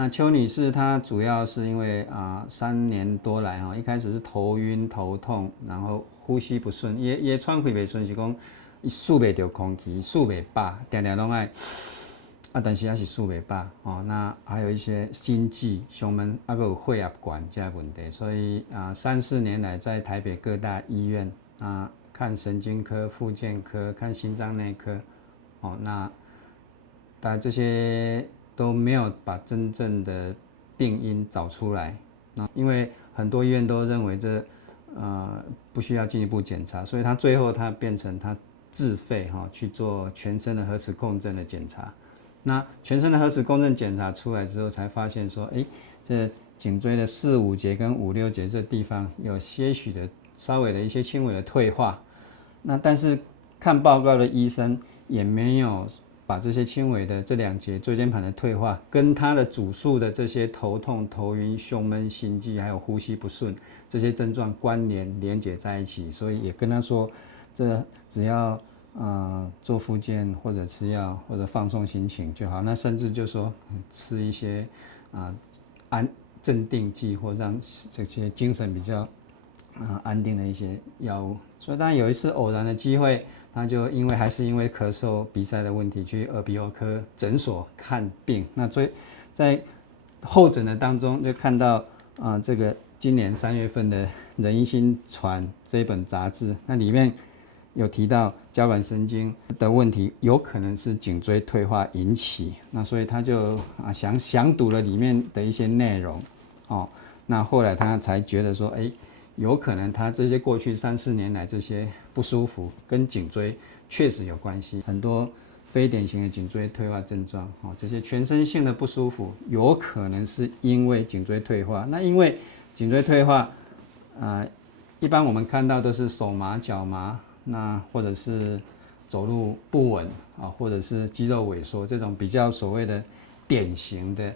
那邱女士她主要是因为3年多来一开始是头晕头痛，然后呼吸不顺，也喘气不顺，是讲伊数不到空气，数不饱，常常拢爱但是还是数不饱那还有一些心悸、胸闷，还有血压管这些问题，所以3、4年来在台北各大医院看神经科、复健科、看心脏内科那当然这些都没有把真正的病因找出来。那因为很多医院都认为这不需要进一步检查，所以他最后他变成他自费去做全身的核磁共振的检查。那全身的核磁共振检查出来之后，才发现说，这颈椎的4、5节跟5、6节这地方有些许的稍微的一些轻微的退化。那但是看报告的医生也没有把这些轻微的这2节椎间盘的退化跟他的主诉的这些头痛、头晕、胸闷、心悸还有呼吸不顺这些症状连结在一起，所以也跟他说，这只要做复健或者吃药或者放松心情就好。那甚至就说吃一些镇定剂或让这些精神比较安定的一些药物。所以当然有一次偶然的机会，他就还是因为咳嗽比赛的问题去耳鼻喉科诊所看病。那所以在候诊的当中就看到这个今年3月份的《人医心传》这一本杂志，那里面有提到交感神经的问题有可能是颈椎退化引起。那所以他就详读了里面的一些内容那后来他才觉得说有可能他这些过去3、4年来这些不舒服跟颈椎确实有关系。很多非典型的颈椎退化症状这些全身性的不舒服有可能是因为颈椎退化。那因为颈椎退化一般我们看到都是手麻脚麻，那或者是走路不稳或者是肌肉萎缩，这种比较所谓的典型的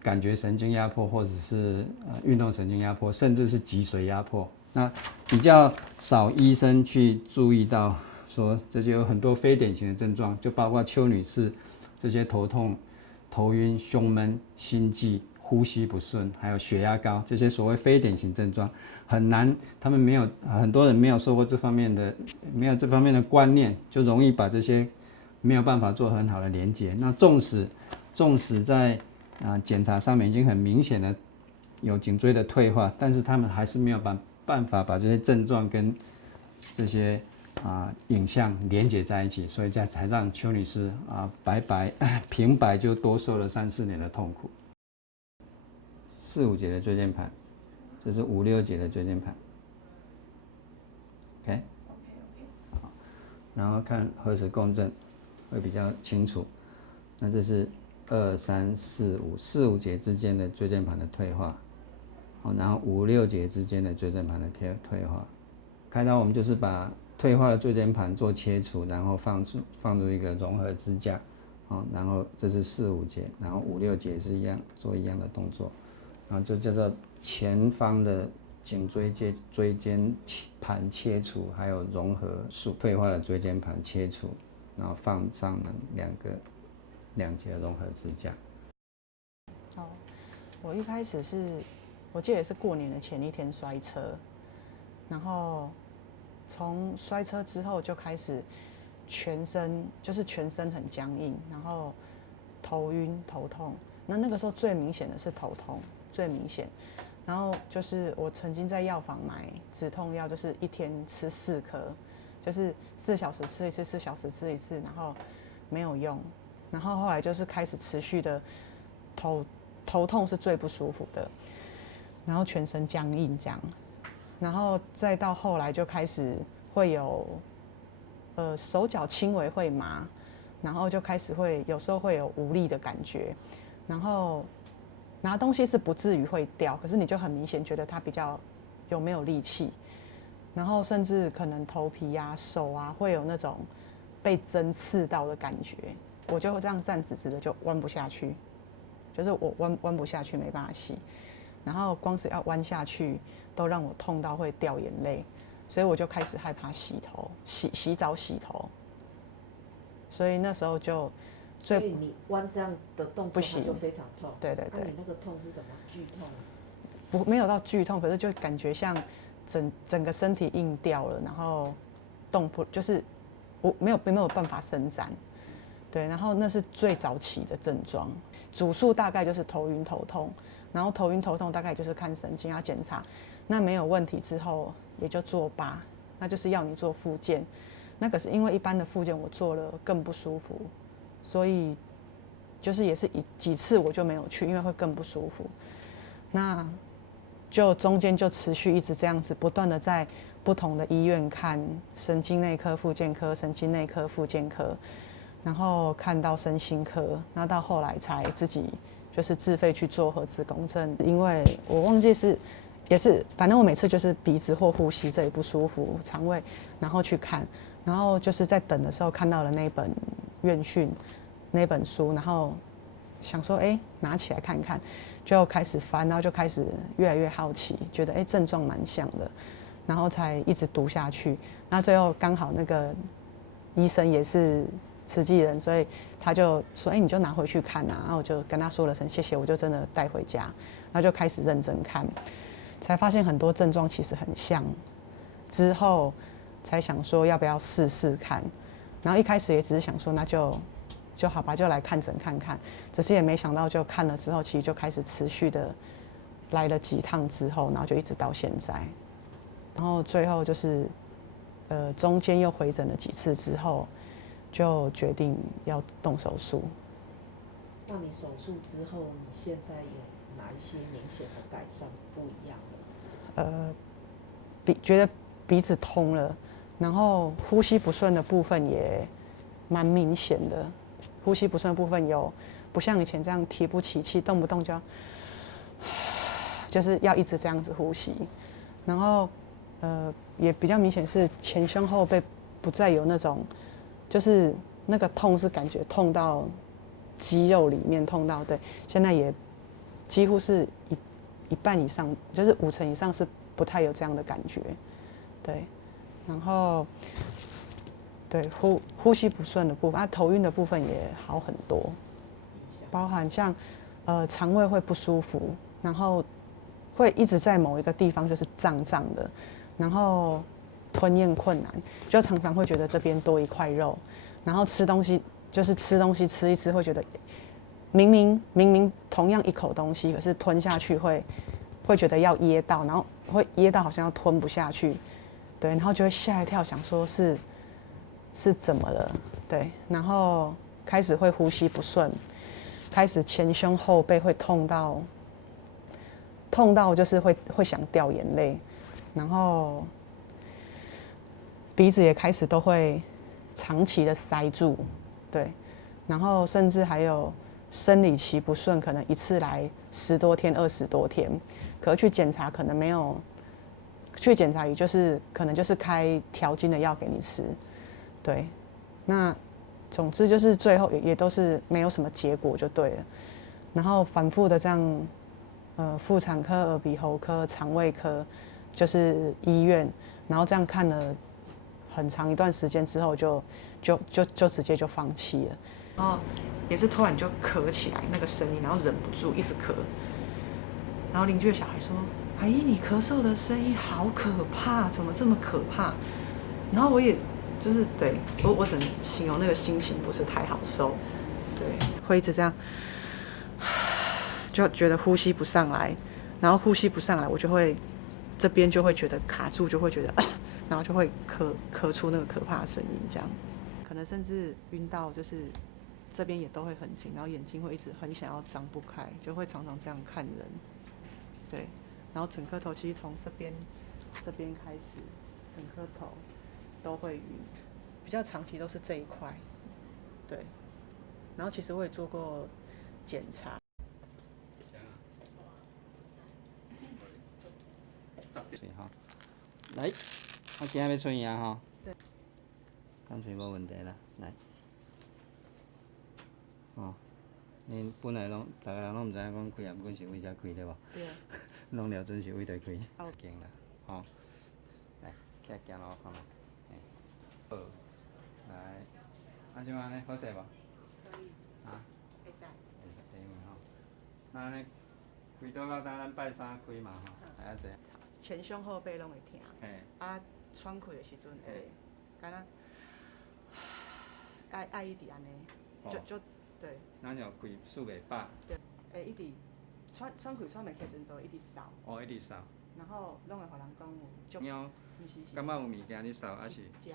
感觉神经压迫，或者是运动神经压迫，甚至是脊髓压迫。那比较少医生去注意到说这就有很多非典型的症状，就包括邱女士这些头痛、头晕、胸闷、心悸、呼吸不顺，还有血压高，这些所谓非典型症状很难，他们没有很多人没有受过这方面的观念，就容易把这些没有办法做很好的连结。那纵使在检查上面已经很明显的有颈椎的退化，但是他们还是没有办法把这些症状跟这些影像连结在一起，所以这才让邱女士平白就多受了3、4年的痛苦。4、5节的椎间盘，这是5、6节的椎间盘 ，OK， 好，然后看核磁共振会比较清楚。那这是2、3、4、5，4、5节之间的椎间盘的退化，然后5、6节之间的椎间盘的退化。开刀我们就是把退化的椎间盘做切除，然后放入一个融合支架，然后这是4、5节，然后5、6节是做一样的动作，然后就叫做前方的颈椎间盘切除，还有融合术退化的椎间盘切除，然后放上了2节的融合支架。我一开始我记得是过年的前一天摔车，然后从摔车之后就开始全身很僵硬，然后头晕头痛。那个时候最明显的是头痛，最明显。然后就是我曾经在药房买止痛药，就是一天吃4颗，就是4小时吃一次，4小时吃一次，然后没有用。然后后来就是开始持续的头痛是最不舒服的，然后全身僵硬这样，然后再到后来就开始会有手脚轻微会麻，然后就开始有时候会有无力的感觉，然后拿东西是不至于会掉，可是你就很明显觉得它比较有没有力气，然后甚至可能头皮啊手啊会有那种被针刺到的感觉，我就这样站直直的就弯不下去，就是我弯不下去没办法洗，然后光是要弯下去都让我痛到会掉眼泪，所以我就开始害怕洗澡洗头，所以那时候就所以你弯这样的动作它就非常痛。对对对。你那个痛是怎么剧痛？没有到剧痛，可是就感觉像整个身体硬掉了，然后动不就是我没有办法伸展。对，然后那是最早期的症状，主诉大概就是头晕头痛，然后头晕头痛大概就是看神经要检查，那没有问题之后也就做疤，那就是要你做复健，那可是因为一般的复健我做了更不舒服，所以就是也是几次我就没有去，因为会更不舒服，那就中间就持续一直这样子，不断的在不同的医院看神经内科、复健科、神经内科、复健科。然后看到身心科，那到后来才自己就是自费去做核磁共振，因为我忘记也是，反正我每次就是鼻子或呼吸这里不舒服，肠胃，然后去看，然后就是在等的时候看到了那本院讯那本书，然后想说拿起来看看，就开始翻，然后就开始越来越好奇，觉得症状蛮像的，然后才一直读下去，那最后刚好那个医生也是慈济人，所以他就说：“你就拿回去看啊。”然后我就跟他说了声谢谢，我就真的带回家，然后就开始认真看，才发现很多症状其实很像。之后才想说要不要试试看，然后一开始也只是想说那就好吧，就来看诊看看。只是也没想到，就看了之后，其实就开始持续的来了几趟之后，然后就一直到现在，然后最后就是中间又回诊了几次之后。就决定要动手术。那你手术之后，你现在有哪一些明显的改善不一样了？觉得鼻子通了，然后呼吸不顺的部分也蛮明显的。呼吸不顺的部分有不像以前这样提不起气，动不动就是要一直这样子呼吸。然后也比较明显是前胸后背不再有那种。就是那个痛是感觉痛到肌肉里面痛到，对，现在也几乎是一半以上，就是50%以上是不太有这样的感觉，对，然后对呼吸不顺的部分，头晕的部分也好很多，包含像肠胃会不舒服，然后会一直在某一个地方就是胀胀的，然后。吞咽困难，就常常会觉得这边多一块肉，然后吃东西就是吃东西吃一吃会觉得，明明同样一口东西，可是吞下去会觉得要噎到，然后会噎到好像要吞不下去，对，然后就会吓一跳，想说是怎么了，对，然后开始会呼吸不顺，开始前胸后背会痛到就是会想掉眼泪，然后。鼻子也开始都会长期的塞住，对，然后甚至还有生理期不顺，可能一次来10多天、20多天，可去检查可能没有，去检查也就是可能就是开调经的药给你吃，对，那总之就是最后也都是没有什么结果就对了，然后反复的这样，妇产科、耳鼻喉科、肠胃科，就是医院，然后这样看了。很长一段时间之后就直接就放弃了，然后也是突然就咳起来那个声音，然后忍不住一直咳，然后邻居的小孩说：“阿姨，你咳嗽的声音好可怕，怎么这么可怕？”然后我也就是对我只能形容那个心情不是太好受，对，会一直这样，就觉得呼吸不上来，然后呼吸不上来，我就会这边就会觉得卡住，就会觉得。然后就会咳出那个可怕的声音，这样，可能甚至晕到就是这边也都会很紧，然后眼睛会一直很想要张不开，就会常常这样看人，对，然后整颗头其实从这边开始，整颗头都会晕，比较长期都是这一块，对，然后其实我也做过检查。来。我今日要吹牙吼，对，干脆无问题啦，来，哦，恁本来大家人拢毋知影讲开颔管是为遮开对无？对。拢了准是为着开，好惊啦，吼，来，起来行路看觅，好，来，即摆安尼好势无？可以。那安尼，规倒到咱拜三开嘛吼，会晓坐。前胸后背拢会疼，嘿，啊，喘气的时阵会，敢若爱一直安尼，就对。咱就开4袂饱。对，会一直喘气喘袂起时阵，就会一直扫。哦，一直扫。然后拢会互人讲有猫，感觉有物件你扫，还是食食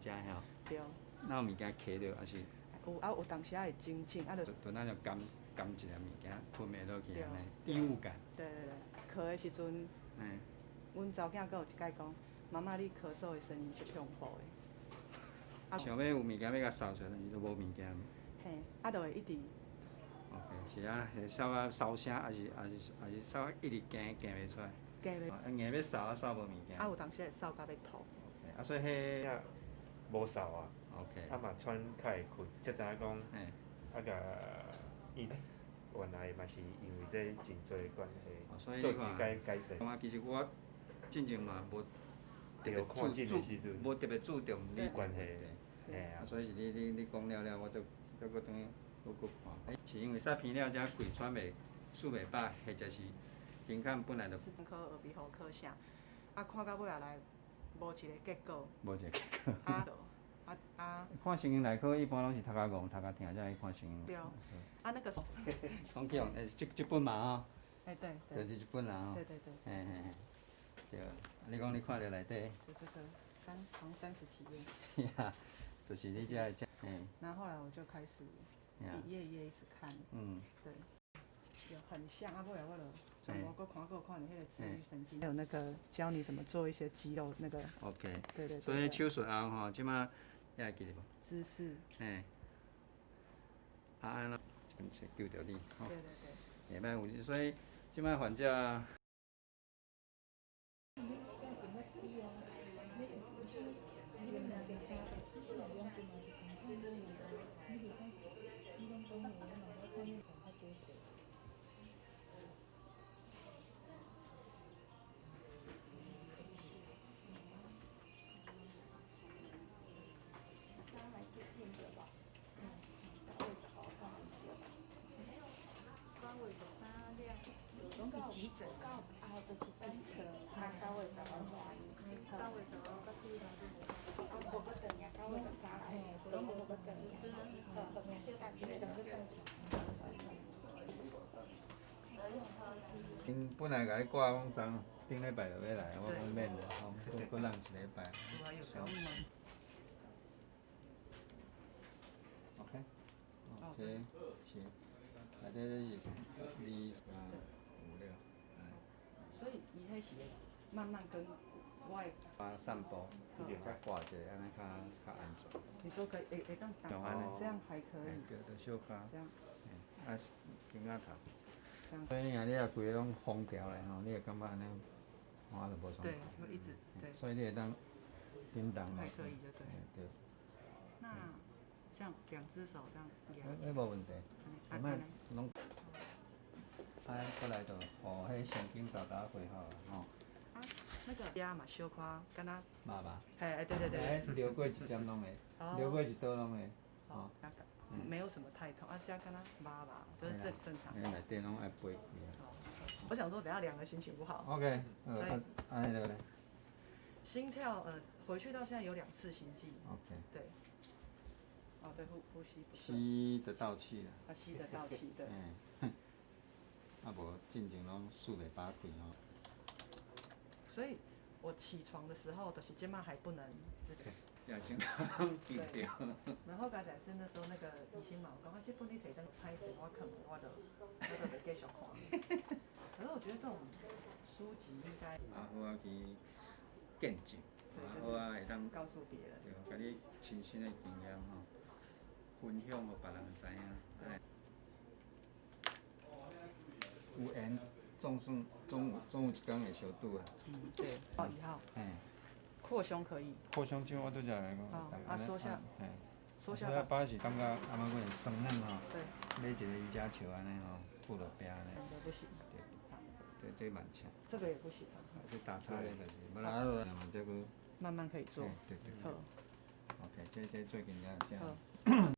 晓？对。哪有物件摕着，还是？有当时会真紧，啊就咱就甘一个物件吞袂落去安尼，异物感。对对对，咳的时阵，阮查某囝阁有一摆讲，妈妈你咳嗽的声音是恐怖的。想要有物件要甲扫出来，但是都无物件。嘿，啊就会一直。OK， 是啊，是扫啊扫声，还是扫啊一直行袂出来。行袂。硬要扫啊扫无物件。啊有当时会扫到要吐。OK， 啊所以迄无扫啊。OK。啊嘛喘较会困，才知影讲，啊甲伊原来嘛是因为这真多的关系，所以做一改善。其实我进前嘛无特别看诊的时阵，无特别注重你关系，嘿啊。所以是你讲了，我就搁等于搁看。是因为煞偏了，才气喘袂、输袂饱，或者是胸腔本来就。科耳鼻喉科啥，啊看到尾来无一个结果。无一个结果。看神经内科一般拢是头壳戆、头壳疼才去看神经。对。啊那个。讲起用，这本嘛吼。对。就是这本啦吼。对。嘿。对，你讲你看着内底。是这个好像30几页。呀，就是你这。然后后来我就开始一页一页一直看。对。有很像啊，后来我就转播搁看那个自律神经，还有那个教你怎么做一些肌肉那个。OK。对。所以手术后吼，即马你还记得无？姿势。安怎救着你？对。袂歹有，所以即摆患者。拢去急诊，啊，就是单车，啊9月10号来，9月10号到2月啊，无搁转呀，9月13来，拢无搁转呀，好，明小等一下，就等一下。因本来甲你挂讲顶礼拜就要来，我讲免了，吼，搁让一礼拜。有啊，有可以吗 ？OK。这是，内底是2、3、5、6。所以伊迄是慢慢跟我的散步，一点较挂者，安尼较安全。你说可以，会当打，这样还可以。对，就小卡。这样。啊，紧仔头。所以你若规个拢封条来吼，你会感觉安尼，我就无爽。对，会一直对。所以你会当叮当嘛。还可以就对。对。那像2只手这样压。那无问题。慢慢拢。啊，过来就互迄神经达恢复啦，吼。啊，那个压嘛，小可敢若。麻麻。嘿，对。流过一针拢会，流过一刀拢会。哦。没有什么太痛，啊，这样敢若麻，就是正常。内底拢爱飞开。我想说，等下2个心情不好。OK， 安尼对不对？心跳，回去到现在有2次心悸。OK。对。哦，对，呼吸不顺。吸得到气啦。啊，吸得到气，对。啊无进前拢输袂饱开吼。所以我起床的时候，就是肩膀还不能直接。要先拢停掉。然后刚才是那时候那个医生嘛，我讲这本你摕当拍摄，我啃，我就袂继续看。可是我觉得这种书籍应该。好啊去见证，好啊会当告诉别人。对，甲你亲身的经验吼，分享互别人知影。有缘，总有一天会相拄啊。对。1号。扩胸可以。扩胸肌我拄则来讲。啊，缩下。缩下。我摆是感觉阿妈个人酸软吼。对。买一个瑜伽球安尼吼，吐落壁安尼。不行。对，这蛮强。这个也不行。这打叉的就是，不然后嘛这个。慢慢可以做。对。好。OK，这最近这样。